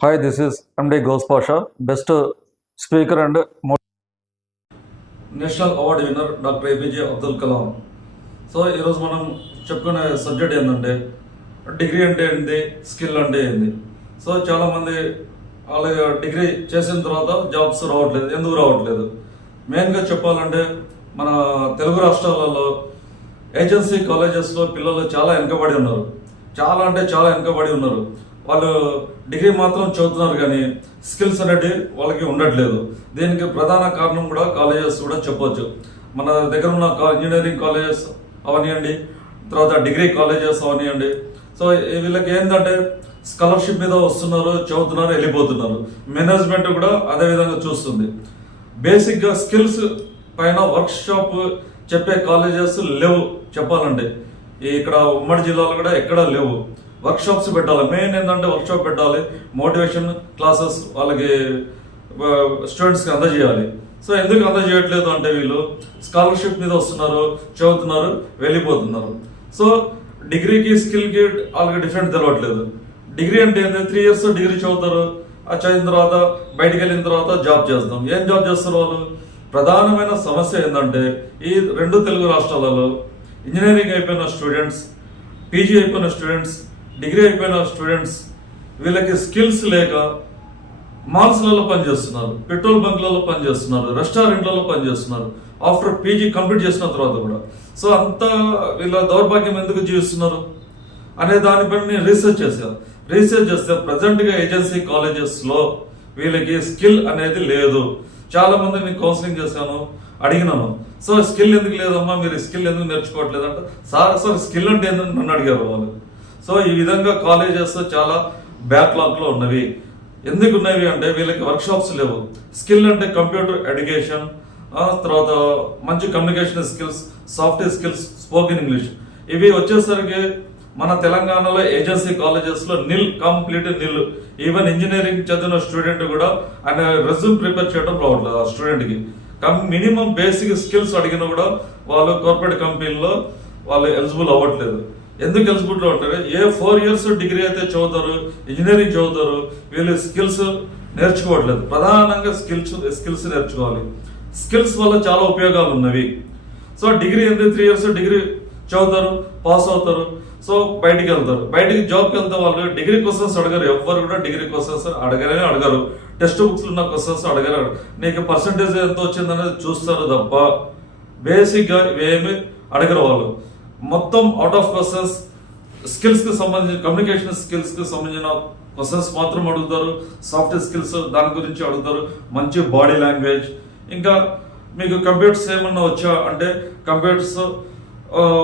Hi, this is MD Ghosh Pasha, best speaker and national award winner doctor APJ Abdul Kalam. So ఈరోజు మనం చెప్పుకునే subject ఏంటంటే degree అంటే ఏంటి, స్కిల్ అంటే ఏంటి. సో చాలామంది వాళ్ళ డిగ్రీ చేసిన తర్వాత జాబ్స్ రావట్లేదు. ఎందుకు రావట్లేదు? మెయిన్గా చెప్పాలంటే మన తెలుగు రాష్ట్రాలలో ఏజెన్సీ కాలేజెస్లో పిల్లలు చాలా వెనుకబడి ఉన్నారు. చాలా అంటే చాలా వెనుకబడి ఉన్నారు. వాళ్ళు డిగ్రీ మాత్రం చదువుతున్నారు కానీ స్కిల్స్ అనేవి వాళ్ళకి ఉండట్లేదు. దీనికి ప్రధాన కారణం కూడా కాలేజెస్ కూడా చెప్పొచ్చు. మన దగ్గర ఉన్న ఇంజనీరింగ్ కాలేజెస్ అవనివ్వండి, తర్వాత డిగ్రీ కాలేజెస్ అవనివ్వండి. సో వీళ్ళకి ఏంటంటే స్కాలర్షిప్ మీద వస్తున్నారు, చదువుతున్నారు, వెళ్ళిపోతున్నారు. మేనేజ్మెంట్ కూడా అదే విధంగా చూస్తుంది. బేసిక్గా స్కిల్స్ పైన వర్క్ షాప్ చెప్పే కాలేజెస్ లేవు చెప్పాలంటే. ఇక్కడ ఉమ్మడి జిల్లాలో కూడా ఎక్కడా లేవు. వర్క్ షాప్స్ పెట్టాలి. మెయిన్ ఏంటంటే వర్క్ షాప్ పెట్టాలి, మోటివేషన్ క్లాసెస్ వాళ్ళకి స్టూడెంట్స్కి అందజేయాలి. సో ఎందుకు అందజేయట్లేదు అంటే వీళ్ళు స్కాలర్షిప్ మీద వస్తున్నారు, చదువుతున్నారు, వెళ్ళిపోతున్నారు. సో డిగ్రీకి స్కిల్కి వాళ్ళకి డిఫరెంట్ తెలియట్లేదు. డిగ్రీ అంటే ఏంటి? 3 years డిగ్రీ చదువుతారు. ఆ చదివిన తర్వాత బయటికి వెళ్ళిన తర్వాత జాబ్ చేస్తాం. ఏం జాబ్ చేస్తారు వాళ్ళు? ప్రధానమైన సమస్య ఏంటంటే ఈ 2 తెలుగు రాష్ట్రాలలో ఇంజనీరింగ్ అయిపోయిన స్టూడెంట్స్, పీజీ అయిపోయిన స్టూడెంట్స్, డిగ్రీ అయిపోయిన స్టూడెంట్స్ వీళ్ళకి స్కిల్స్ లేక మాల్స్లలో పనిచేస్తున్నారు, పెట్రోల్ బంక్లలో పనిచేస్తున్నారు, రెస్టారెంట్లలో పనిచేస్తున్నారు ఆఫ్టర్ పీజీ కంప్లీట్ చేసిన తర్వాత కూడా. సో అంతా వీళ్ళ దౌర్భాగ్యం ఎందుకు జీవిస్తున్నారు అనే దానిపైన నేను రీసెర్చ్ చేశాను. రీసెర్చ్ చేస్తే ప్రజెంట్గా ఏజెన్సీ కాలేజెస్లో వీళ్ళకి స్కిల్ అనేది లేదు. చాలా మంది నేను కౌన్సిలింగ్ చేశాను, అడిగినాను. సో స్కిల్ ఎందుకు లేదమ్మా, మీరు స్కిల్ ఎందుకు నేర్చుకోవట్లేదంట. సార్ స్కిల్ అంటే ఏంటని నన్ను అడిగారు వాళ్ళు. సో ఈ విధంగా కాలేజెస్ చాలా బ్యాక్లాగ్లో ఉన్నవి. ఎందుకు ఉన్నవి అంటే వీళ్ళకి వర్క్ షాప్స్ లేవు. స్కిల్ అంటే కంప్యూటర్ ఎడ్యుకేషన్, తర్వాత మంచి communication skills, software skills, spoken English, ఇవి వచ్చేసరికి మన తెలంగాణలో ఏజెన్సీ కాలేజెస్లో కంప్లీట్ నిల్. ఈవెన్ ఇంజనీరింగ్ చదివిన స్టూడెంట్ కూడా ఆయన రెజ్యూమ్ ప్రిపేర్ చేయడం రావట్లేదు ఆ స్టూడెంట్కి. మినిమం బేసిక్ స్కిల్స్ అడిగినా కూడా వాళ్ళు కార్పొరేట్ కంపెనీలో వాళ్ళు ఎలిజిబుల్ అవ్వట్లేదు. ఎందుకు ఎలిజిబుల్ ఉంటారు? 4 years డిగ్రీ అయితే చదువుతారు, ఇంజనీరింగ్ చదువుతారు, వీళ్ళు స్కిల్స్ నేర్చుకోవట్లేదు. ప్రధానంగా స్కిల్స్ నేర్చుకోవాలి. స్కిల్స్ వల్ల చాలా ఉపయోగాలు ఉన్నవి. సో డిగ్రీ ఎందుకు 3 years డిగ్రీ చదువుతారు, పాస్ అవుతారు, సో బయటికి వెళ్తారు. బయటికి జాబ్కి వెళ్తే వాళ్ళు డిగ్రీ క్వశ్చన్స్ అడగరు. ఎవ్వరు కూడా డిగ్రీ క్వశ్చన్స్ అడగరు. టెక్స్ట్ బుక్స్ ఉన్న క్వశ్చన్స్ అడగరు. నీకు పర్సంటేజ్ ఎంత వచ్చిందనేది చూస్తారు తప్ప బేసిక్గా ఇవేమి అడగరు వాళ్ళు. మొత్తం అవుట్ ఆఫ్ క్వశ్చన్స్ స్కిల్స్కి సంబంధించిన, కమ్యూనికేషన్ స్కిల్స్కి సంబంధించిన క్వశ్చన్స్ మాత్రం అడుగుతారు. సాఫ్ట్వేర్ స్కిల్స్ దాని గురించి అడుగుతారు, మంచి బాడీ లాంగ్వేజ్. ఇంకా మీకు కంప్యూటర్స్ ఏమన్నా వచ్చా అంటే కంప్యూటర్స్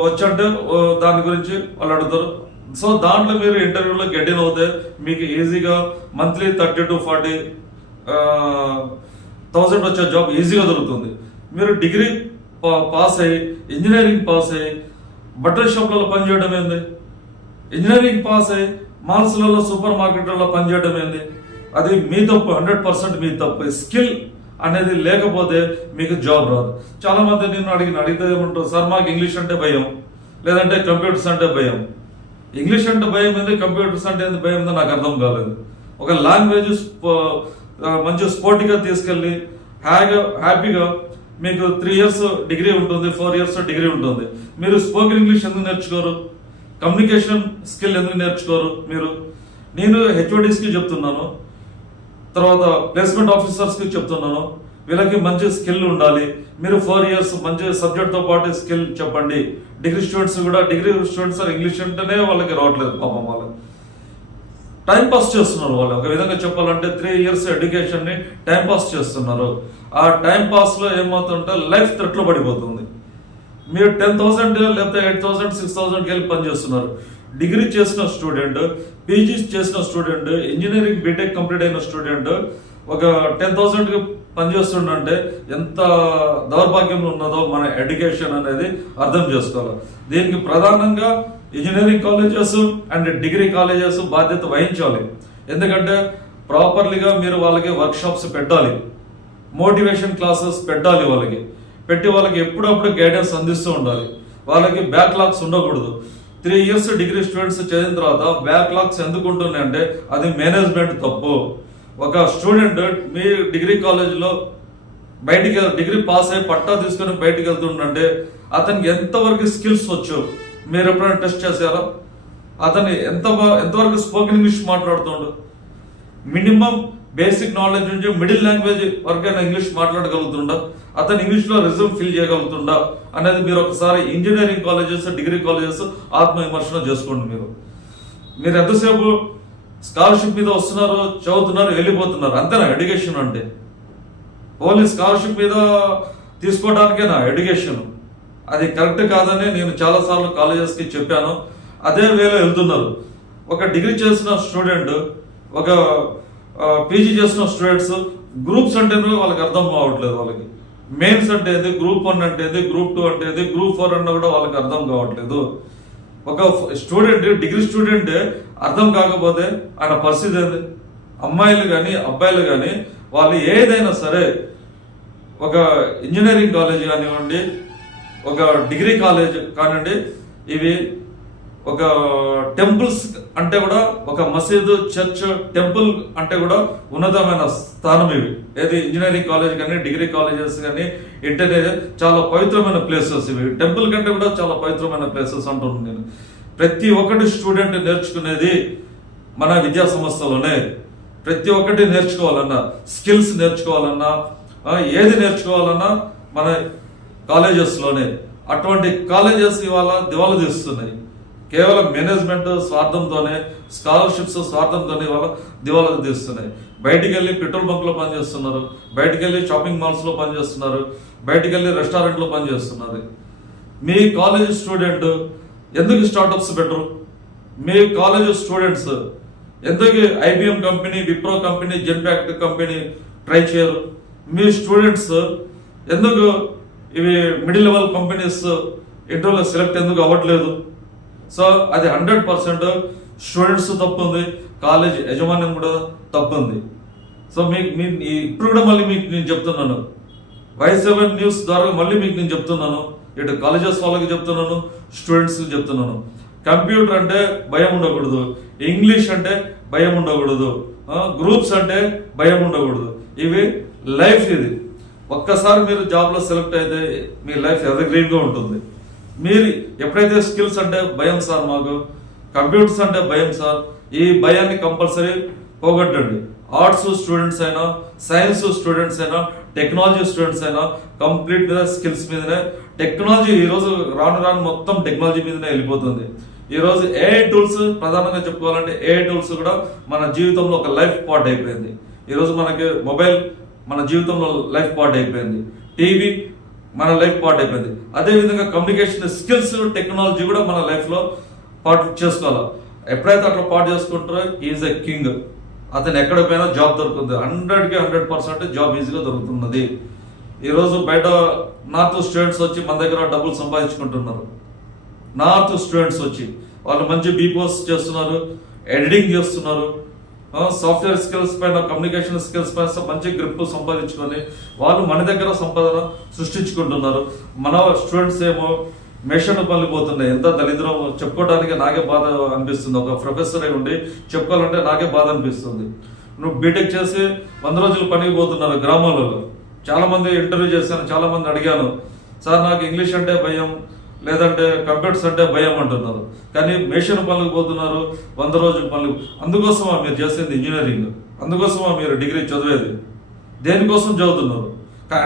వచ్చంటే దాని గురించి వాళ్ళు అడుగుతారు. సో దాంట్లో మీరు ఇంటర్వ్యూలో గెట్ ఇన్ అవుతే మీకు ఈజీగా మంత్లీ 30 to 40 thousand వచ్చే జాబ్ ఈజీగా దొరుకుతుంది. మీరు డిగ్రీ పాస్ అయ్యి, ఇంజనీరింగ్ పాస్ అయ్యి బట్టల షాప్లలో పనిచేయడం ఏంది? ఇంజనీరింగ్ పాస్ అయ్యి మాల్స్లలో, సూపర్ మార్కెట్లలో పనిచేయడం ఏంది? అది మీ తప్పు, 100% మీ తప్పు. స్కిల్ అనేది లేకపోతే మీకు జాబ్ రాదు. చాలా మంది నేను అడిగితే ఏమంటారు, సార్ మాకు ఇంగ్లీష్ అంటే భయం, లేదంటే కంప్యూటర్స్ అంటే భయం. ఇంగ్లీష్ అంటే భయం ఏంది, కంప్యూటర్స్ అంటే ఏంది భయం ఏందో నాకు అర్థం కాలేదు. ఒక లాంగ్వేజ్ మంచి స్పోర్టివ్గా తీసుకెళ్ళి హ్యాపీగా మీకు 3 years డిగ్రీ ఉంటుంది, 4 years డిగ్రీ ఉంటుంది. మీరు స్పోకెన్ ఇంగ్లీష్ ఎందుకు నేర్చుకోరు? కమ్యూనికేషన్ స్కిల్ ఎందుకు నేర్చుకోరు మీరు? నేను హెచ్ఓడిస్కి చెప్తున్నాను, తర్వాత ప్లేస్మెంట్ ఆఫీసర్స్కి చెప్తున్నాను, వీళ్ళకి మంచి స్కిల్ ఉండాలి. మీరు 4 years మంచి సబ్జెక్ట్తో పాటు స్కిల్ చెప్పండి. డిగ్రీ స్టూడెంట్స్ ఇంగ్లీష్ అంటేనే వాళ్ళకి రావట్లేదు పాపం. వాళ్ళు టైం పాస్ చేస్తున్నారు. వాళ్ళు ఒక విధంగా చెప్పాలంటే 3 years ఎడ్యుకేషన్ని టైం పాస్ చేస్తున్నారు. ఆ టైం పాస్లో ఏమవుతుంటే లైఫ్ థ్రెట్లో పడిపోతుంది. మీరు 10,000 లేకపోతే 8,000, 6,000 వెళ్ళి పనిచేస్తున్నారు. డిగ్రీ చేసిన స్టూడెంట్, పీజీ చేసిన స్టూడెంట్, ఇంజనీరింగ్ బీటెక్ కంప్లీట్ అయిన స్టూడెంట్ ఒక 10,000కి పనిచేస్తుండే ఎంత దౌర్భాగ్యంలో ఉన్నదో మన ఎడ్యుకేషన్ అనేది అర్థం చేసుకోవాలి. దీనికి ప్రధానంగా engineering colleges and degree colleges బాధ్యత వహించాలి. ఎందుకంటే ప్రాపర్లీగా మీరు వాళ్ళకి వర్క్ షాప్స్ పెట్టాలి, మోటివేషన్ క్లాసెస్ పెట్టాలి. వాళ్ళకి ఎప్పుడప్పుడు గైడెన్స్ అందిస్తూ ఉండాలి. వాళ్ళకి బ్యాక్లాగ్స్ ఉండకూడదు. 3 years డిగ్రీ స్టూడెంట్స్ చదివిన తర్వాత బ్యాక్లాగ్స్ ఎందుకు ఉంటున్నాయి అంటే అది మేనేజ్మెంట్ తప్పు. ఒక స్టూడెంట్ మీ డిగ్రీ కాలేజీలో బయటికి డిగ్రీ పాస్ అయ్యి పట్టా తీసుకొని బయటికి వెళ్తుండంటే అతనికి ఎంతవరకు స్కిల్స్ వచ్చు మీరు ఎప్పుడైనా టెస్ట్ చేశారా? అతను ఎంతవరకు స్పోకెన్ ఇంగ్లీష్ మాట్లాడుతుండు? మినిమం బేసిక్ నాలెడ్జ్ నుంచి మిడిల్ లాంగ్వేజ్ వరకైనా ఇంగ్లీష్ మాట్లాడగలుగుతుండా? అతను ఇంగ్లీష్లో రెజ్యూమ్ ఫిల్ చేయగలుగుతుండా అనేది మీరు ఒకసారి ఇంజనీరింగ్ కాలేజెస్ డిగ్రీ కాలేజెస్ ఆత్మవిమర్శన చేసుకోండి. మీరు ఎంతసేపు స్కాలర్షిప్ మీద వస్తున్నారు, చదువుతున్నారు, వెళ్ళిపోతున్నారు, అంతేనా ఎడ్యుకేషన్ అంటే? ఓన్లీ స్కాలర్షిప్ మీద తీసుకోవడానికేనా ఎడ్యుకేషన్? అది కరెక్ట్ కాదని నేను చాలాసార్లు కాలేజెస్కి చెప్పాను. అదే వేలో వెళ్తున్నారు. ఒక డిగ్రీ చేసిన స్టూడెంట్, ఒక పీజీ చేసిన స్టూడెంట్స్ గ్రూప్స్ అంటే వాళ్ళకి అర్థం కావట్లేదు. వాళ్ళకి మెయిన్స్ అంటే ఏది, గ్రూప్ 1 అంటే ఏది, గ్రూప్ 2 అంటే ఏది, గ్రూప్ 4 అన్న కూడా వాళ్ళకి అర్థం కావట్లేదు. ఒక స్టూడెంట్, డిగ్రీ స్టూడెంట్ అర్థం కాకపోతే ఆయన పరిస్థితి ఏంది? అమ్మాయిలు కానీ అబ్బాయిలు కానీ వాళ్ళు ఏదైనా సరే, ఒక ఇంజనీరింగ్ కాలేజ్ కానివ్వండి, ఒక డిగ్రీ కాలేజ్ కానివ్వండి, ఇవి ఒక టెంపుల్స్ అంటే కూడా, ఒక మసీదు, చర్చ్, టెంపుల్ అంటే కూడా ఉన్నతమైన స్థానం ఇవి. ఏది ఇంజనీరింగ్ కాలేజ్ కానీ డిగ్రీ కాలేజెస్ కానీ ఇంటర్నేట్ చాలా పవిత్రమైన ప్లేసెస్ ఇవి. టెంపుల్ కంటే కూడా చాలా పవిత్రమైన ప్లేసెస్ అంటున్నాను నేను. ప్రతి ఒక్కటి స్టూడెంట్ నేర్చుకునేది మన విద్యా సంస్థలోనే. ప్రతి ఒక్కటి నేర్చుకోవాలన్నా, స్కిల్స్ నేర్చుకోవాలన్నా, ఏది నేర్చుకోవాలన్నా మన కాలేజెస్లోనే. అటువంటి కాలేజెస్ ఇవాళ దివాలా తీస్తున్నాయి. కేవలం మేనేజ్మెంట్ స్వార్థంతోనే, స్కాలర్షిప్స్ స్వార్థంతోనే ఇవాళ దివాలా తీస్తున్నాయి. బయటికి వెళ్ళి పెట్రోల్ బంక్లో పనిచేస్తున్నారు, బయటికి వెళ్ళి షాపింగ్ మాల్స్లో పనిచేస్తున్నారు, బయటికి వెళ్ళి రెస్టారెంట్లో పనిచేస్తున్నారు. మీ కాలేజ్ స్టూడెంట్ ఎందుకు స్టార్టప్స్ పెట్టరు? మీ కాలేజ్ స్టూడెంట్స్ ఎందుకు IBM company, Wipro company, Genpact company try చేయరు? మీ స్టూడెంట్స్ ఎందుకు ఇవి మిడిల్ లెవెల్ కంపెనీస్ ఇంటర్వ్యూలో సెలెక్ట్ ఎందుకు అవ్వట్లేదు? సో అది 100% స్టూడెంట్స్ తప్పు ఉంది, కాలేజ్ యజమాన్యం కూడా తప్పు ఉంది. సో ఇప్పుడు కూడా మళ్ళీ మీకు నేను చెప్తున్నాను, Y7 న్యూస్ ద్వారా మళ్ళీ మీకు నేను చెప్తున్నాను, ఇటు కాలేజెస్ వాళ్ళకి చెప్తున్నాను, స్టూడెంట్స్కి చెప్తున్నాను. కంప్యూటర్ అంటే భయం ఉండకూడదు, ఇంగ్లీష్ అంటే భయం ఉండకూడదు, గ్రూప్స్ అంటే భయం ఉండకూడదు. ఇవి లైఫ్. ఇది ఒక్కసారి మీరు జాబ్లో సెలెక్ట్ అయితే మీ లైఫ్ ఎవర్గ్రీన్గా ఉంటుంది. మీరు ఎప్పుడైతే స్కిల్స్ అంటే భయం సార్, మాకు కంప్యూటర్స్ అంటే భయం సార్, ఈ భయాన్ని కంపల్సరీ పోగొట్టండి. ఆర్ట్స్ స్టూడెంట్స్ అయినా, సైన్స్ స్టూడెంట్స్ అయినా, టెక్నాలజీ స్టూడెంట్స్ అయినా కంప్లీట్ మీద స్కిల్స్ మీదనే. టెక్నాలజీ ఈరోజు రాను మొత్తం టెక్నాలజీ మీదనే వెళ్ళిపోతుంది. ఈరోజు AI టూల్స్, ప్రధానంగా చెప్పుకోవాలంటే AI టూల్స్ కూడా మన జీవితంలో ఒక లైఫ్ పార్ట్ అయిపోయింది. ఈరోజు మనకి మొబైల్ మన జీవితంలో లైఫ్ పార్ట్ అయిపోయింది, టీవీ మన లైఫ్ పార్ట్ అయిపోయింది. అదేవిధంగా కమ్యూనికేషన్ స్కిల్స్, టెక్నాలజీ కూడా మన లైఫ్లో పార్ట్ చేసుకోవాలి. ఎప్పుడైతే అట్లా పార్ట్ చేసుకుంటారో ఈజ్ ఎ కింగ్. అతను ఎక్కడ పోయినా జాబ్ దొరుకుతుంది. 100కి 100% జాబ్ ఈజీగా దొరుకుతున్నది. ఈరోజు బయట నార్త్ స్టూడెంట్స్ వచ్చి మన దగ్గర డబ్బులు సంపాదించుకుంటున్నారు. నార్త్ స్టూడెంట్స్ వచ్చి వాళ్ళు మంచి బీపోస్ చేస్తున్నారు, ఎడిటింగ్ చేస్తున్నారు, సాఫ్ట్వేర్ స్కిల్స్ పైన, కమ్యూనికేషన్ స్కిల్స్ పైన మంచి గ్రిప్ సంపాదించుకొని వాళ్ళు మన దగ్గర సంపాదన సృష్టించుకుంటున్నారు. మన స్టూడెంట్స్ ఏమో మేషన్ పనులు పోతున్నాయి. ఎంత దరిద్రం చెప్పుకోవడానికి నాకే బాధ అనిపిస్తుంది. ఒక ప్రొఫెసర్ అయి ఉండి చెప్పుకోవాలంటే నాకే బాధ అనిపిస్తుంది. నువ్వు బీటెక్ చేసి 100 రోజులు పనికి పోతున్నారు గ్రామాలలో. చాలా మంది ఇంటర్వ్యూ చేశాను, చాలా మంది అడిగాను, సార్ నాకు ఇంగ్లీష్ అంటే భయం, లేదంటే కంప్యూటర్స్ అంటే భయం అంటున్నారు. కానీ మేషన్ పనులకు పోతున్నారు, 100 రోజుల పనులు. అందుకోసమా మీరు చేసేది ఇంజనీరింగ్? అందుకోసమా మీరు డిగ్రీ చదివేది? దేనికోసం చదువుతున్నారు?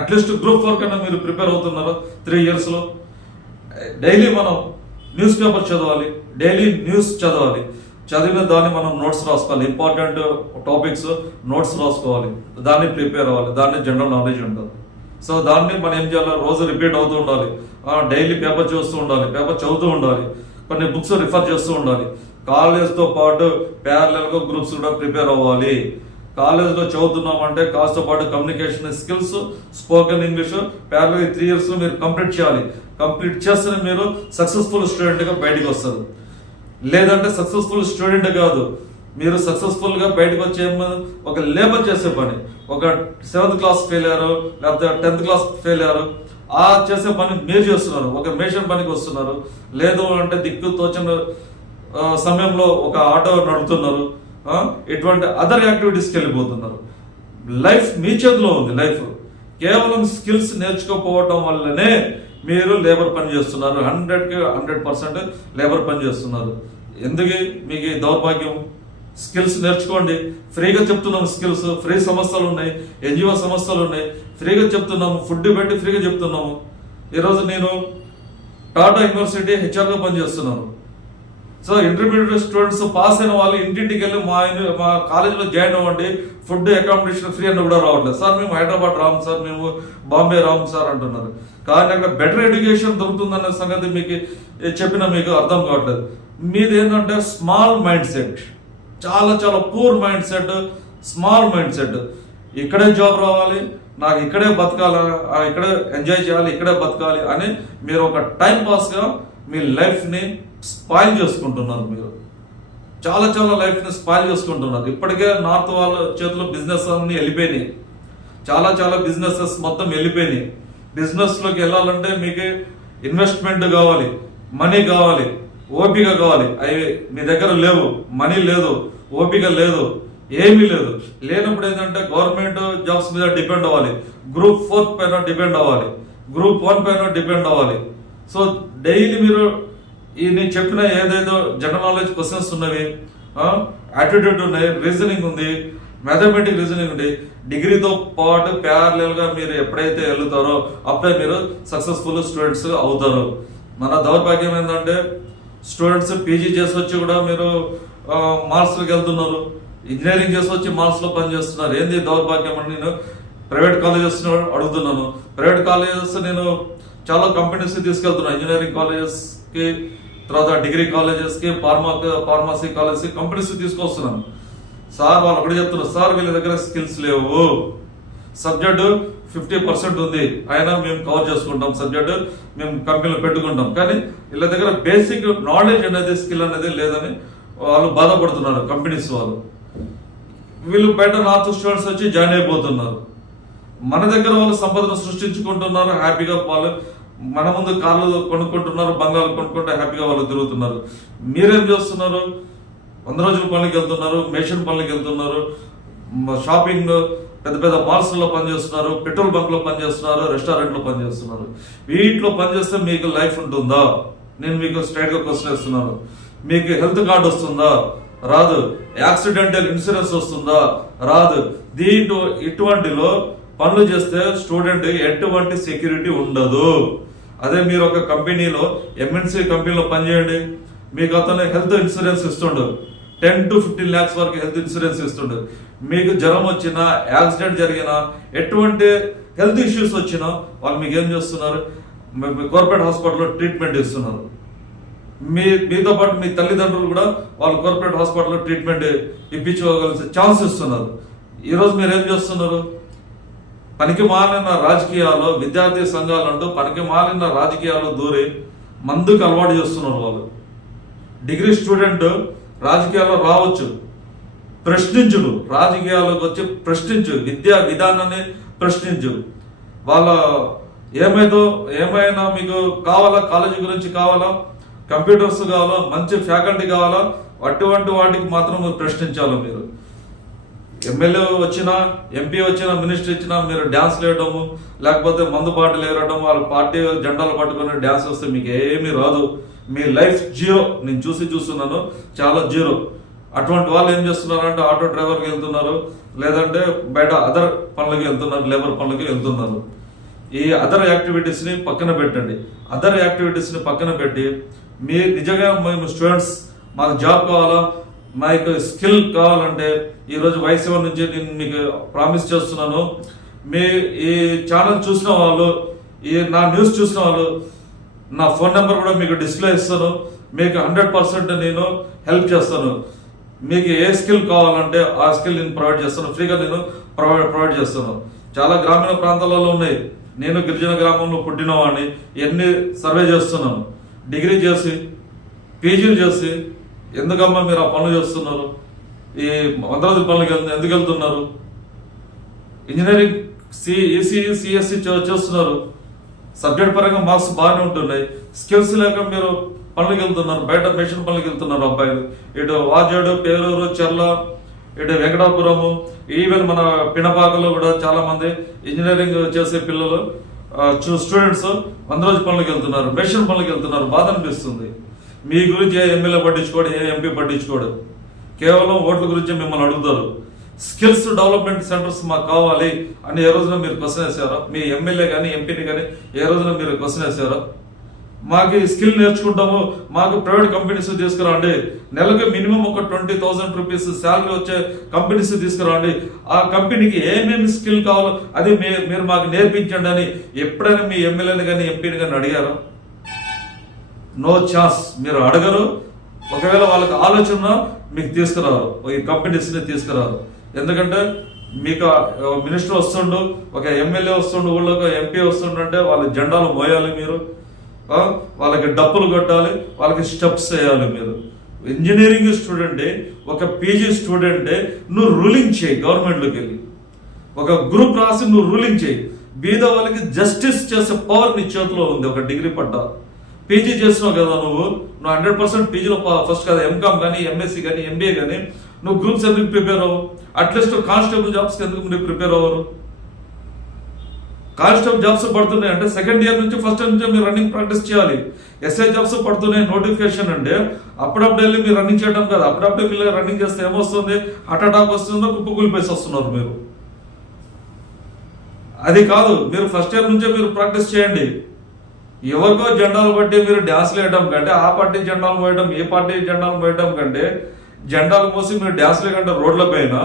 అట్లీస్ట్ గ్రూప్ 4 కన్నా మీరు ప్రిపేర్ అవుతున్నారు 3 ఇయర్స్లో. డైలీ మనం న్యూస్ పేపర్ చదవాలి, డైలీ న్యూస్ చదవాలి. చదివిన దాన్ని మనం నోట్స్ రాసుకోవాలి, ఇంపార్టెంట్ టాపిక్స్ నోట్స్ రాసుకోవాలి, దాన్ని ప్రిపేర్ అవ్వాలి. దాన్ని జనరల్ నాలెడ్జ్ ఉంటుంది. సో దాన్ని మనం ఏం చేయాలి? రోజు రిపీట్ అవుతూ ఉండాలి, డైలీ పేపర్ చూస్తూ ఉండాలి, పేపర్ చదువుతూ ఉండాలి, కొన్ని బుక్స్ రిఫర్ చేస్తూ ఉండాలి. కాలేజ్తో పాటు ప్యారలల్గా గ్రూప్స్ కూడా ప్రిపేర్ అవ్వాలి. కాలేజ్లో చదువుతున్నామంటే కాస్తో పాటు communication skills, spoken English parallel 3 years మీరు కంప్లీట్ చేయాలి. కంప్లీట్ చేస్తేనే మీరు సక్సెస్ఫుల్ స్టూడెంట్గా బయటకు వస్తారు. లేదంటే సక్సెస్ఫుల్ స్టూడెంట్ కాదు, మీరు సక్సెస్ఫుల్గా బయటకు వచ్చే ఒక లేబర్ చేసే పని. ఒక 7th క్లాస్ ఫెయిల్ అయ్యారు, లేకపోతే 10th క్లాస్ ఫెయిల్ అయ్యారు, ఆ చేసే పని మీరు చేస్తున్నారు, ఒక మేషన్ పనికి వస్తున్నారు, లేదు అంటే దిక్కు తోచని సమయంలో ఒక ఆటో నడుపుతున్నారు, ఇటువంటి అదర్ యాక్టివిటీస్కి వెళ్ళిపోతున్నారు. లైఫ్ మీ చేతిలో ఉంది. లైఫ్ కేవలం స్కిల్స్ నేర్చుకోకపోవటం వల్లనే మీరు లేబర్ పని చేస్తున్నారు. 100కి 100% లేబర్ పని చేస్తున్నారు. ఎందుకు మీకు ఈ దౌర్భాగ్యం? స్కిల్స్ నేర్చుకోండి. ఫ్రీగా చెప్తున్నాము స్కిల్స్. ఫ్రీ సంస్థలు ఉన్నాయి, ఎన్జిఓ సంస్థలు ఉన్నాయి, ఫ్రీగా చెప్తున్నాము. ఫుడ్ పెట్టి ఫ్రీగా చెప్తున్నాము. ఈరోజు నేను టాటా యూనివర్సిటీ హెచ్ఆర్గా పనిచేస్తున్నాను. సో ఇంటర్మీడియట్ స్టూడెంట్స్ పాస్ అయిన వాళ్ళు ఇంటింటికి వెళ్ళి మా కాలేజీలో జాయిన్ అవ్వండి, ఫుడ్ అకామిడేషన్ ఫ్రీ అని కూడా రావట్లేదు. సార్ మేము హైదరాబాద్ రాము సార్, మేము బాంబే రాము సార్ అంటున్నారు. కానీ అక్కడ బెటర్ ఎడ్యుకేషన్ దొరుకుతుందన్న సంగతి మీకు చెప్పినా మీకు అర్థం కావట్లేదు. మీది ఏంటంటే స్మాల్ మైండ్ సెట్, చాలా చాలా poor mind set, small mind set. ఇక్కడే జాబ్ రావాలి, నాకు ఇక్కడే బతకాలి, ఇక్కడే ఎంజాయ్ చేయాలి, ఇక్కడే బతకాలి అని మీరు ఒక టైం పాస్గా మీ లైఫ్ని స్పాయిల్ చేసుకుంటున్నారు. మీరు చాలా చాలా లైఫ్ని స్పాయిల్ చేసుకుంటున్నారు. ఇప్పటికే నార్త్ వాళ్ళ చేతిలో బిజినెస్ అన్ని వెళ్ళిపోయినాయి. చాలా చాలా బిజినెసెస్ మొత్తం వెళ్ళిపోయినాయి. బిజినెస్లోకి వెళ్ళాలంటే మీకు ఇన్వెస్ట్మెంట్ కావాలి, మనీ కావాలి, ఓపిక కావాలి. అవి మీ దగ్గర లేవు. మనీ లేదు, ఓపిక లేదు, ఏమీ లేదు. లేనప్పుడు ఏంటంటే గవర్నమెంట్ జాబ్స్ మీద డిపెండ్ అవ్వాలి, గ్రూప్ 4 పైన డిపెండ్ అవ్వాలి, గ్రూప్ 1 పైన డిపెండ్ అవ్వాలి. సో డైలీ మీరు నేను చెప్పిన ఏదేదో జనరల్ నాలెడ్జ్ క్వశ్చన్స్ ఉన్నవి, యాటిట్యూడ్ ఉన్నాయి, రీజనింగ్ ఉంది, మ్యాథమెటిక్ రీజనింగ్ ఉంది. డిగ్రీతో పాటు ప్యారలల్గా మీరు ఎప్పుడైతే వెళ్తారో అప్పుడే మీరు సక్సెస్ఫుల్ స్టూడెంట్స్ అవుతారు. మన దౌర్భాగ్యం ఏంటంటే స్టూడెంట్స్ పీజీ చేసి వచ్చి కూడా మీరు మార్క్స్లోకి వెళ్తున్నారు, ఇంజనీరింగ్ చేసి వచ్చి మార్క్స్లో పనిచేస్తున్నారు. ఏంది దౌర్భాగ్యం అని నేను ప్రైవేట్ కాలేజెస్ అడుగుతున్నాను. ప్రైవేట్ కాలేజెస్ నేను చాలా కంపెనీస్ తీసుకెళ్తున్నాను, ఇంజనీరింగ్ కాలేజెస్కి, తర్వాత డిగ్రీ కాలేజెస్కి, ఫార్మసీ కాలేజ్కి కంపెనీస్ తీసుకొస్తున్నాను. సార్ వాళ్ళు ఒకటి చెప్తున్నారు, సార్ వీళ్ళ దగ్గర స్కిల్స్ లేవు, సబ్జెక్టు 50% ఉంది, అయినా మేము కవర్ చేసుకుంటాం, సబ్జెక్టు మేము కంపెనీలో పెట్టుకుంటాం, కానీ వీళ్ళ దగ్గర బేసిక్ నాలెడ్జ్ అనేది, స్కిల్ అనేది లేదని వాళ్ళు బాధపడుతున్నారు కంపెనీస్ వాళ్ళు. వీళ్ళు బయట నార్త్ స్టూడెంట్స్ వచ్చి జాయిన్ అయిపోతున్నారు. మన దగ్గర వాళ్ళు సంపదను సృష్టించుకుంటున్నారు, హ్యాపీగా వాళ్ళు మన ముందు కార్లు కొనుక్కుంటున్నారు, బంగాలు కొనుక్కుంటే హ్యాపీగా వాళ్ళు తిరుగుతున్నారు. మీరేం చేస్తున్నారు? 100 రోజుల పనులకి వెళ్తున్నారు, మేషన్ పనులకి వెళ్తున్నారు, షాపింగ్ పెద్ద పెద్ద మాల్స్లో పనిచేస్తున్నారు, పెట్రోల్ బంక్లో పనిచేస్తున్నారు, రెస్టారెంట్లో పనిచేస్తున్నారు. వీటిలో పనిచేస్తే మీకు లైఫ్ ఉంటుందా? నేను మీకు స్ట్రైట్గా క్వశ్చన్ వేస్తున్నాను. మీకు హెల్త్ కార్డు వస్తుందా? రాదు. యాక్సిడెంటల్ ఇన్సూరెన్స్ వస్తుందా? రాదు. ఇటువంటిలో పనులు చేస్తే స్టూడెంట్ ఎటువంటి సెక్యూరిటీ ఉండదు. అదే మీరు ఒక కంపెనీలో, ఎంఎన్సీ కంపెనీలో పనిచేయండి, మీకు అతను హెల్త్ ఇన్సూరెన్స్ ఇస్తుండు, 10 to 15 lakhs వరకు హెల్త్ ఇన్సూరెన్స్ ఇస్తుండు. మీకు జ్వరం వచ్చినా, యాక్సిడెంట్ జరిగినా, ఎటువంటి హెల్త్ ఇష్యూస్ వచ్చినా వాళ్ళు మీకు ఏం చేస్తున్నారు? కార్పొరేట్ హాస్పిటల్లో ట్రీట్మెంట్ ఇస్తున్నారు. మీతో పాటు మీ తల్లిదండ్రులు కూడా వాళ్ళు కార్పొరేట్ హాస్పిటల్లో ట్రీట్మెంట్ ఇప్పించుకోగలిగే ఛాన్స్ ఇస్తున్నారు. ఈరోజు మీరు ఏం చేస్తున్నారు? పనికి మాలిన రాజకీయాలు, విద్యార్థి సంఘాలు అంటూ పనికి మాలిన రాజకీయాలు దూరి మందుకు అలవాటు చేస్తున్నారు వాళ్ళు. డిగ్రీ స్టూడెంట్ రాజకీయాల్లో రావచ్చు, ప్రశ్నించుడు, రాజకీయాలకు వచ్చి ప్రశ్నించు, విద్యా విధానాన్ని ప్రశ్నించు. వాళ్ళ ఏమైనా మీకు కావాలా, కాలేజీ గురించి కావాలా, కంప్యూటర్స్ కావాలా, మంచి ఫ్యాకల్టీ కావాలా, అటువంటి వాటికి మాత్రం ప్రశ్నించాలి. మీరు ఎమ్మెల్యే వచ్చినా, ఎంపీ వచ్చినా, మినిస్టర్ ఇచ్చినా మీరు డ్యాన్స్ వేయడము, లేకపోతే మందు బాటలు ఎగరడం, వాళ్ళ పార్టీ జెండాలు పట్టుకుని డ్యాన్స్ వస్తే మీకు ఏమీ రాదు. మీ లైఫ్ జీరో. నేను చూస్తున్నాను, చాలా జీరో. అటువంటి వాళ్ళు ఏం చేస్తున్నారంటే ఆటో డ్రైవర్కి వెళ్తున్నారు, లేదంటే బయట అదర్ పనులకి వెళ్తున్నారు, లేబర్ పనులకి వెళ్తున్నారు. ఈ అదర్ యాక్టివిటీస్ని పక్కన పెట్టండి. అదర్ యాక్టివిటీస్ని పక్కన పెట్టి మీ నిజంగా మేము స్టూడెంట్స్ మాకు జాబ్ కావాలా, మాకు స్కిల్ కావాలంటే ఈరోజు Y7 నుంచి నేను మీకు ప్రామిస్ చేస్తున్నాను. మీ ఈ ఛానల్ చూసిన వాళ్ళు, ఈ నా న్యూస్ చూసిన వాళ్ళు, నా ఫోన్ నెంబర్ కూడా మీకు డిస్ప్లే ఇస్తాను. మీకు 100% నేను హెల్ప్ చేస్తాను. మీకు ఏ స్కిల్ కావాలంటే ఆ స్కిల్ నేను ప్రొవైడ్ చేస్తాను, ఫ్రీగా నేను ప్రొవైడ్ చేస్తాను. చాలా గ్రామీణ ప్రాంతాలలో ఉన్నాయి. నేను గిరిజన గ్రామంలో పుట్టిన వాడిని. ఇవన్నీ సర్వే చేస్తున్నాను. డిగ్రీ చేసి, పీజీలు చేసి ఎందుకమ్మా మీరు ఆ పనులు చేస్తున్నారు? ఈ 100 రోజుల పనులకి ఎందుకు వెళ్తున్నారు? ఇంజనీరింగ్, ఈసీఈ, సిఎస్సి చేస్తున్నారు. సబ్జెక్ట్ పరంగా మార్క్స్ బాగానే ఉంటున్నాయి. స్కిల్స్ లేక మీరు పనులకు వెళ్తున్నారు, బయట మెషిన్ పనులకు వెళ్తున్నారు అబ్బాయిలు. ఇటు వాజేడు, పేరూరు, చెర్ల, ఇటు వెంకటాపురము, ఈవెన్ మన పినపాకలో కూడా చాలా మంది ఇంజనీరింగ్ చేసే పిల్లలు స్టూడెంట్స్ 100 రోజు పనులకు వెళ్తున్నారు, మెషిన్ పనులకు వెళ్తున్నారు. బాధ అనిపిస్తుంది. మీ గురించి ఏ ఎమ్మెల్యే పట్టించుకోడు, ఏ ఎంపీ పట్టించుకోడు. కేవలం ఓట్ల గురించి మిమ్మల్ని అడుగుతారు. స్కిల్స్ డెవలప్మెంట్ సెంటర్స్ మాకు కావాలి అని ఏ రోజున మీరు క్వశ్చన్ వేసారా? మీ ఎమ్మెల్యే కానీ ఎంపీని కానీ ఏ రోజున మీరు క్వశ్చన్ వేసారా? మాకు స్కిల్ నేర్చుకుంటాము, మాకు ప్రైవేట్ కంపెనీస్ తీసుకురండి, నెలకు మినిమం ఒక 20,000 రూపీస్ శాలరీ వచ్చే కంపెనీస్ తీసుకురండి, ఆ కంపెనీకి ఏమేమి స్కిల్ కావాలో అది మీరు మాకు నేర్పించండి అని ఎప్పుడైనా మీ ఎమ్మెల్యేని కానీ ఎంపీని కానీ అడిగారా? No chance. మీరు అడగరు. ఒకవేళ వాళ్ళకి ఆలోచన మీకు తీసుకురారు, ఈ కంపెనీస్ని తీసుకురారు. ఎందుకంటే మీకు మినిస్టర్ వస్తుండు, ఒక ఎమ్మెల్యే వస్తుండు, ఊళ్ళో ఒక ఎంపీ వస్తుండంటే వాళ్ళ జెండాలు మోయాలి మీరు, వాళ్ళకి డప్పులు కొట్టాలి, వాళ్ళకి స్టెప్స్ వేయాలి. మీరు ఇంజనీరింగ్ స్టూడెంటే, ఒక పీజీ స్టూడెంటే, నువ్వు రూలింగ్ చేయి. గవర్నమెంట్లోకి వెళ్ళి ఒక గ్రూప్ రాసి నువ్వు రూలింగ్ చేయి. బీద వాళ్ళకి జస్టిస్ చేసే పవర్ నీ చేతిలో ఉంది. ఒక డిగ్రీ పట్టా పీజీ చేసినావు కదా, నువ్వు 100% పీజీలో ఫస్ట్ కదా, ఎంకామ్ కానీ, ఎంఎస్సీ కానీ, ఎంబీఏ కానీ, నువ్వు గ్రూప్స్ ఎందుకు ప్రిపేర్ అవ్వవు? అట్లీస్ట్ కానిస్టేబుల్ జాబ్స్కి ఎందుకు మీరు ప్రిపేర్ అవ్వరు? కానిస్టేబుల్ జాబ్స్ పడుతున్నాయి అంటే సెకండ్ ఇయర్ నుంచి ఫస్ట్ ఇయర్ నుంచి మీరు రన్నింగ్ ప్రాక్టీస్ చేయాలి. ఎస్ఐ జాబ్స్ పడుతున్నాయి, నోటిఫికేషన్ అంటే అప్పుడప్పుడు వెళ్ళి మీరు రన్నింగ్ చేయడం కదా. అప్పుడప్పుడు మీరు రన్నింగ్ చేస్తే ఏమొస్తుంది? హార్ట్ అటాక్ వస్తుందో, కుప్పకూలిపేసి వస్తున్నారు మీరు. అది కాదు, మీరు ఫస్ట్ ఇయర్ నుంచే మీరు ప్రాక్టీస్ చేయండి. ఎవరికో జెండాలు బట్టి మీరు డ్యాన్స్లు వేయడం కంటే, ఆ పార్టీ జెండాలు పోయడం, ఏ పార్టీ జెండాలు పోయడం కంటే, జెండాలు మోసి మీరు డ్యాన్స్లు కంటే రోడ్ల పైన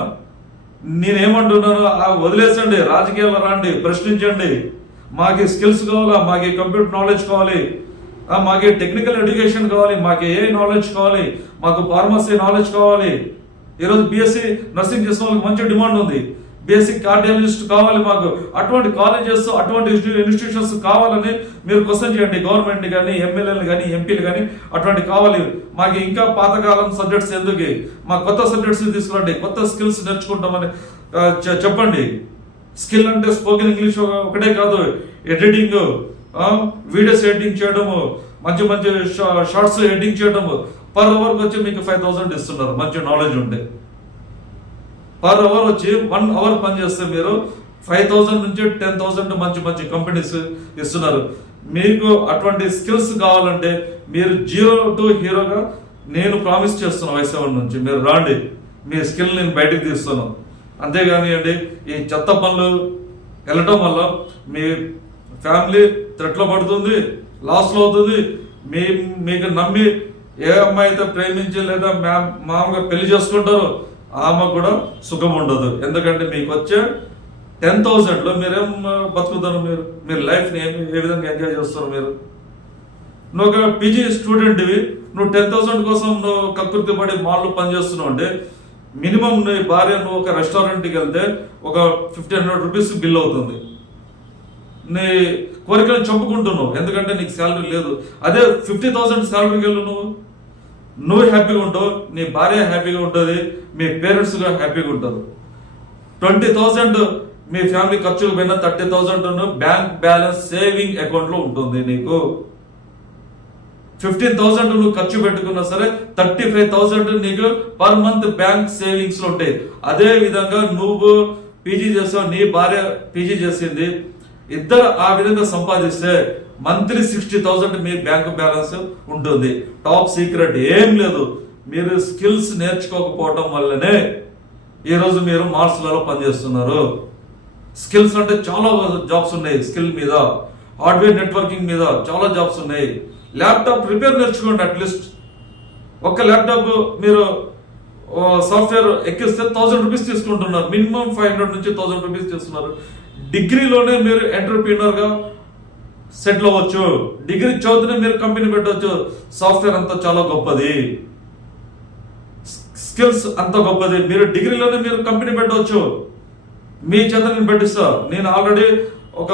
నేనేమంటున్నాను, వదిలేసండి, రాజకీయాల్లో రండి, ప్రశ్నించండి. మాకు స్కిల్స్ కావాలా, మాకు కంప్యూటర్ నాలెడ్జ్ కావాలి, మాకు టెక్నికల్ ఎడ్యుకేషన్ కావాలి, మాకు ఏ నాలెడ్జ్ కావాలి, మాకు ఫార్మసీ నాలెడ్జ్ కావాలి. ఈరోజు బీఎస్సీ నర్సింగ్ చేసిన వాళ్ళకి మంచి డిమాండ్ ఉంది. బేసిక్ కార్డియాలజిస్ట్ కావాలి మాకు. అటువంటి కాలేజెస్, అటువంటి ఇన్స్టిట్యూషన్స్ కావాలని మీరు క్వశ్చన్ చేయండి. గవర్నమెంట్ కానీ, ఎమ్మెల్యేలు కానీ, ఎంపీలు కానీ అటువంటి కావాలి. మాకు ఇంకా పాతకాలం సబ్జెక్ట్స్ ఎందుకు, మా కొత్త సబ్జెక్ట్స్ తీసుకురండి, కొత్త స్కిల్స్ నేర్చుకుంటామని చెప్పండి. స్కిల్ అంటే స్పోకెన్ ఇంగ్లీష్ ఒకటే కాదు, ఎడిటింగ్, వీడియోస్ ఎడిటింగ్ చేయడము, మంచి మంచి షార్ట్స్ ఎడిటింగ్ చేయడము. పర్ అవర్కి వచ్చి మీకు 5,000 ఇస్తున్నారు మంచి నాలెడ్జ్ ఉంటే. పర్ అవర్ వచ్చి 1 అవర్ పనిచేస్తే మీరు 5,000 నుంచి 10,000 మంచి మంచి కంపెనీస్ ఇస్తున్నారు. మీకు అటువంటి స్కిల్స్ కావాలంటే మీరు 0 to హీరోగా నేను ప్రామిస్ చేస్తున్నా. Y7 నుంచి మీరు రాండి, మీ స్కిల్ నేను బయటకు తీస్తాను. అంతేగాని అండి ఈ చెత్త పనులు వెళ్ళటం వల్ల మీ ఫ్యామిలీ థ్రెట్లో పడుతుంది, లాస్లో అవుతుంది. మీకు నమ్మి ఏ అమ్మాయి అయితే ప్రేమించి లేదా మామూలుగా పెళ్లి చేసుకుంటారో ఆమె కూడా సుఖం ఉండదు. ఎందుకంటే మీకు వచ్చే 10,000లో మీరేం బతుకుతారు? మీరు లైఫ్ని ఏ విధంగా ఎంజాయ్ చేస్తారు? నువ్వు ఒక పీజీ స్టూడెంట్వి, నువ్వు 10,000 కోసం నువ్వు కకృతి పడి మాల్లో పనిచేస్తున్నావు అంటే మినిమం నీ భార్య నువ్వు ఒక రెస్టారెంట్కి వెళ్తే ఒక 1,500 రూపీస్ బిల్ అవుతుంది. నీ కోరికలను చంపుకుంటున్నావు ఎందుకంటే నీకు శాలరీ లేదు. అదే 50,000 శాలరీకి వెళ్ళు, నువ్వు హ్యాపీగా ఉంటావు, నీ భార్య హ్యాపీగా ఉంటుంది, మీ పేరెంట్స్ కూడా హ్యాపీగా ఉంటారు. 20,000 మీ ఫ్యామిలీ ఖర్చులు పైన 30,000 బ్యాంక్ బ్యాలెన్స్ సేవింగ్ అకౌంట్ లో ఉంటుంది. నీకు 15,000 నువ్వు ఖర్చు పెట్టుకున్నా సరే 35,000 నీకు పర్ మంత్ బ్యాంక్ సేవింగ్స్ లో ఉంటాయి. అదే విధంగా నువ్వు పీజీ చేసావు, నీ భార్య పీజీ చేసింది, ఇద్దరు ఆ విధంగా సంపాదిస్తే మంత్లీ 60,000 మీ బ్యాంక్ బ్యాలెన్స్ ఉంటుంది. టాప్ సీక్రెట్ ఏం లేదు, మీరు స్కిల్స్ నేర్చుకోకపోవటం వల్లనే ఈరోజు మీరు మార్స్లలో పనిచేస్తున్నారు. స్కిల్స్ అంటే చాలా జాబ్స్ ఉన్నాయి. స్కిల్ మీద, హార్డ్వేర్ నెట్వర్కింగ్ మీద చాలా జాబ్స్ ఉన్నాయి. ల్యాప్టాప్ రిపేర్ నేర్చుకోండి. అట్లీస్ట్ ఒక ల్యాప్టాప్ మీరు సాఫ్ట్వేర్ ఎక్కిస్తే 1,000 రూపీస్ తీసుకుంటున్నారు. మినిమం 500 నుంచి 1,000 రూపీస్ తీసుకున్నారు. డిగ్రీలోనే మీరు ఎంటర్ప్రీనర్ గా సెటిల్ అవ్వచ్చు. డిగ్రీ చదివితే మీరు కంపెనీ పెట్టవచ్చు. సాఫ్ట్వేర్ అంతా చాలా గొప్పది, స్కిల్స్ అంత గొప్పది. మీరు డిగ్రీలోనే మీరు కంపెనీ పెట్టవచ్చు. మీ చేత నేను పెట్టిస్తా. నేను ఆల్రెడీ ఒక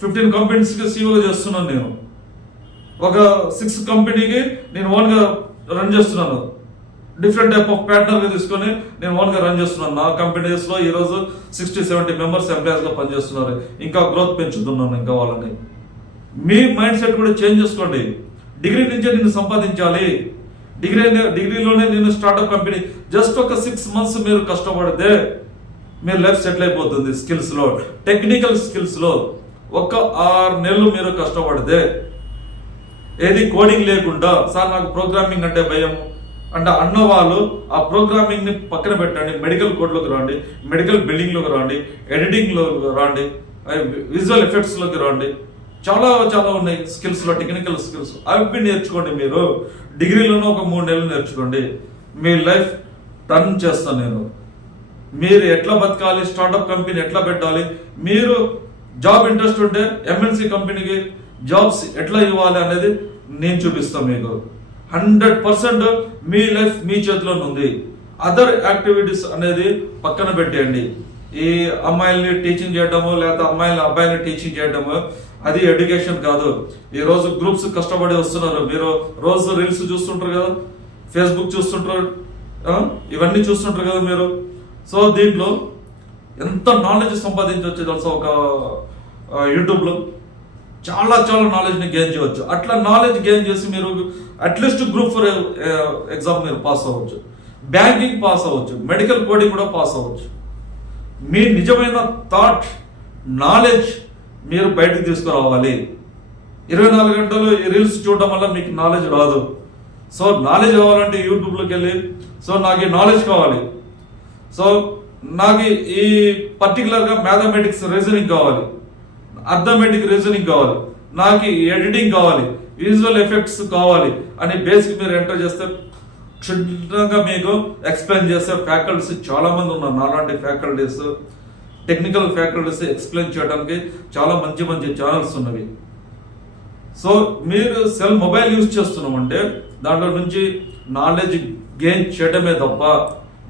15 కంపెనీస్కి సీఓ చేస్తున్నాను. నేను ఒక 6 కంపెనీకి నేను ఓన్గా రన్ చేస్తున్నాను. డిఫరెంట్ టైప్ ఆఫ్ పార్ట్నర్గా తీసుకొని నేను ఓన్గా రన్ చేస్తున్నాను. నా కంపెనీస్లో ఈరోజు 60-70 మెంబర్స్ ఎంప్లాయీస్గా పనిచేస్తున్నారు. ఇంకా గ్రోత్ పెంచుతున్నాను ఇంకా వాళ్ళని. మీ మైండ్ సెట్ కూడా చేంజ్ చేసుకోండి. డిగ్రీ నుంచే నేను సంపాదించాలి, డిగ్రీలోనే నేను స్టార్ట్అప్ కంపెనీ. జస్ట్ ఒక 6 months మీరు కష్టపడితే మీరు లైఫ్ సెటిల్ అయిపోతుంది. స్కిల్స్లో, టెక్నికల్ స్కిల్స్లో ఒక 6 నెలలు మీరు కష్టపడితే, ఏది కోడింగ్ లేకుండా సార్ నాకు ప్రోగ్రామింగ్ అంటే భయం అంటే అన్నవాళ్ళు ఆ ప్రోగ్రామింగ్ ని పక్కన పెట్టండి. మెడికల్ కోడ్లోకి రండి, మెడికల్ బిల్డింగ్లోకి రండి, ఎడిటింగ్లోకి రండి, విజువల్ ఎఫెక్ట్స్లోకి రండి. చాలా చాలా ఉన్నాయి స్కిల్స్లో, టెక్నికల్ స్కిల్స్. అవి నేర్చుకోండి. మీరు డిగ్రీలోనే ఒక 3 నెలలు నేర్చుకోండి. మీ లైఫ్ టర్న్ చేస్తాను నేను. మీరు ఎట్లా బతకాలి, స్టార్ట్అప్ కంపెనీ ఎట్లా పెట్టాలి, మీరు జాబ్ ఇంట్రెస్ట్ ఉంటే ఎంఎన్సీ కంపెనీకి జాబ్స్ ఎట్లా ఇవ్వాలి అనేది నేను చూపిస్తాను మీకు. 100% మీ లైఫ్ మీ చేతిలోనే ఉంది. అదర్ యాక్టివిటీస్ అనేది పక్కన పెట్టేయండి. ఈ అమ్మాయిల్ని టీచింగ్ చేయడము లేదా అబ్బాయిని టీచింగ్ చేయడము అది ఎడ్యుకేషన్ కాదు. ఈ రోజు గ్రూప్స్ కష్టపడి వస్తున్నారు. మీరు రోజు రీల్స్ చూస్తుంటారు కదా, ఫేస్బుక్ చూస్తుంటారు, ఇవన్నీ చూస్తుంటారు కదా మీరు. సో దీంట్లో ఎంత నాలెడ్జ్ సంపాదించవచ్చు తెలుసా? ఒక యూట్యూబ్లో చాలా చాలా నాలెడ్జ్ని గెయిన్ చేయవచ్చు. అట్లా నాలెడ్జ్ గెయిన్ చేసి మీరు అట్లీస్ట్ గ్రూప్ 4 ఎగ్జామ్ మీరు పాస్ అవ్వచ్చు, బ్యాంకింగ్ పాస్ అవ్వచ్చు, మెడికల్ కోడింగ్ కూడా పాస్ అవ్వచ్చు. మీ నిజమైన థాట్, నాలెడ్జ్ మీరు బయటకు తీసుకురావాలి. 24 గంటలు ఈ రీల్స్ చూడడం వల్ల మీకు నాలెడ్జ్ రాదు. సో నాలెడ్జ్ కావాలంటే యూట్యూబ్లోకి వెళ్ళి, సో నాకు ఈ నాలెడ్జ్ కావాలి, సో నాకు ఈ పర్టికులర్గా మ్యాథమెటిక్స్ రీజనింగ్ కావాలి, అర్థమెటిక్ రీజనింగ్ కావాలి, నాకు ఎడిటింగ్ కావాలి, విజువల్ ఎఫెక్ట్స్ కావాలి అని బేసిక్ మీరు ఎంటర్ చేస్తే క్షుణ్ణంగా మీకు ఎక్స్ప్లెయిన్ చేసే ఫ్యాకల్టీస్ చాలా మంది ఉన్నారు. నాలాంటి ఫ్యాకల్టీస్, టెక్నికల్ ఫ్యాకల్టీస్ ఎక్స్ప్లెయిన్ చేయడానికి చాలా మంచి మంచి ఛానల్స్ ఉన్నవి. సో మీరు సెల్ మొబైల్ యూజ్ చేస్తున్నామంటే దాంట్లో నుంచి నాలెడ్జ్ గెయిన్ చేయడమే తప్ప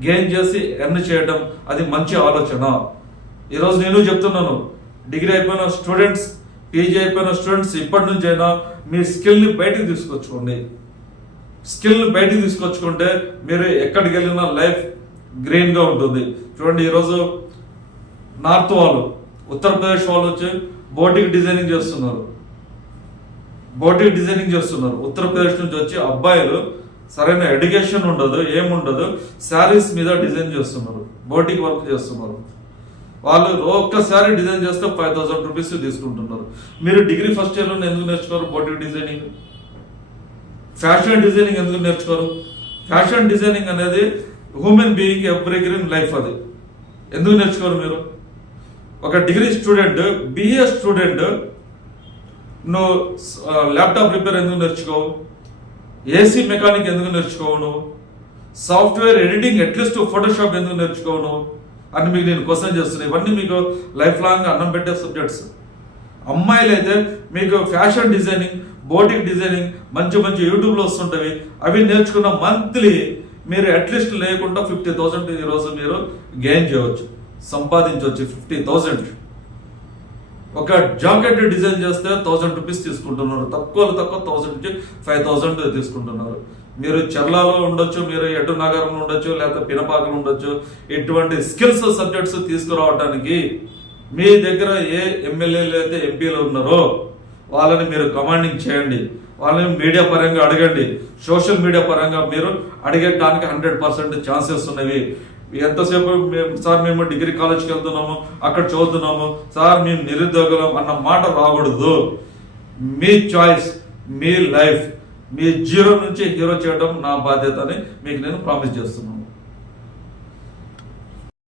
గెయిన్ చేసి ఎర్న్ చేయడం అది మంచి ఆలోచన. ఈరోజు నేను చెప్తున్నాను, డిగ్రీ అయిపోయిన స్టూడెంట్స్, పీజీ అయిపోయిన స్టూడెంట్స్ ఇప్పటి నుంచి అయినా మీ స్కిల్ని బయటికి తీసుకొచ్చుకోండి. స్కిల్ని బయటికి తీసుకొచ్చుకుంటే మీరు ఎక్కడికి వెళ్ళినా లైఫ్ గ్రీన్గా ఉంటుంది. చూడండి, ఈరోజు నార్త్ వాళ్ళు, ఉత్తరప్రదేశ్ వాళ్ళు వచ్చి బోటిక్ డిజైనింగ్ చేస్తున్నారు. ఉత్తరప్రదేశ్ నుంచి వచ్చి అబ్బాయిలు సరైన ఎడ్యుకేషన్ ఉండదు, ఏముండదు, శారీస్ మీద డిజైన్ చేస్తున్నారు, బోటిక్ వర్క్ చేస్తున్నారు. వాళ్ళు ఒక్కసారి డిజైన్ చేస్తే 5000 రూపీస్ తీసుకుంటున్నారు. మీరు డిగ్రీ ఫస్ట్ ఇయర్లో ఎందుకు నేర్చుకోరు బోటిక్ డిజైనింగ్? ఫ్యాషన్ డిజైనింగ్ ఎందుకు నేర్చుకోరు? ఫ్యాషన్ డిజైనింగ్ అనేది human being every green life. అది ఎందుకు నేర్చుకోరు మీరు? ఒక డిగ్రీ స్టూడెంట్, బిఏ స్టూడెంట్ నువ్వు ల్యాప్టాప్ రిపేర్ ఎందుకు నేర్చుకోవు? ఏసీ మెకానిక్ ఎందుకు నేర్చుకోవు? నువ్వు సాఫ్ట్వేర్ ఎడిటింగ్, అట్లీస్ట్ ఫోటోషాప్ ఎందుకు నేర్చుకోవు నువ్వు అని మీకు నేను క్వశ్చన్ చేస్తున్నాను. ఇవన్నీ మీకు లైఫ్ లాంగ్ అన్నం పెట్టే సబ్జెక్ట్స్. అమ్మాయిలు అయితే మీకు ఫ్యాషన్ డిజైనింగ్, బోటిక్ డిజైనింగ్ మంచి మంచి యూట్యూబ్లో వస్తుంటవి. అవి నేర్చుకున్న మంత్లీ మీరు అట్లీస్ట్ లేకుండా 50,000 ఈరోజు మీరు గెయిన్ చేయవచ్చు, సంపాదించవచ్చు. 50,000. ఒక జాకెట్ డిజైన్ చేస్తే 1000 రూపీస్ తీసుకుంటున్నారు. తక్కువ 1000 నుంచి 5000 తీసుకుంటున్నారు. మీరు చర్లాలో ఉండొచ్చు, మీరు ఎటు నగరంలో ఉండొచ్చు, లేకపోతే పినపాకలు ఉండొచ్చు. ఇటువంటి స్కిల్స్ సబ్జెక్ట్స్ తీసుకురావడానికి మీ దగ్గర ఏ ఎమ్మెల్యేలు అయితే ఎంపీలు ఉన్నారో వాళ్ళని మీరు కమాండింగ్ చేయండి, వాళ్ళని మీడియా పరంగా అడగండి, సోషల్ మీడియా పరంగా మీరు అడిగేటానికి 100% ఛాన్సెస్ ఉన్నవి. ఎంతసేపు సార్ మేము డిగ్రీ కాలేజ్కి వెళ్తున్నాము, అక్కడ చదువుతున్నాము, సార్ మేము నిరుద్యోగులం అన్న మాట రాకూడదు. మీ చాయిస్, మీ లైఫ్, మీ జీరో నుంచి హీరో చేయడం నా బాధ్యత అని మీకు నేను ప్రామిస్ చేస్తున్నాను.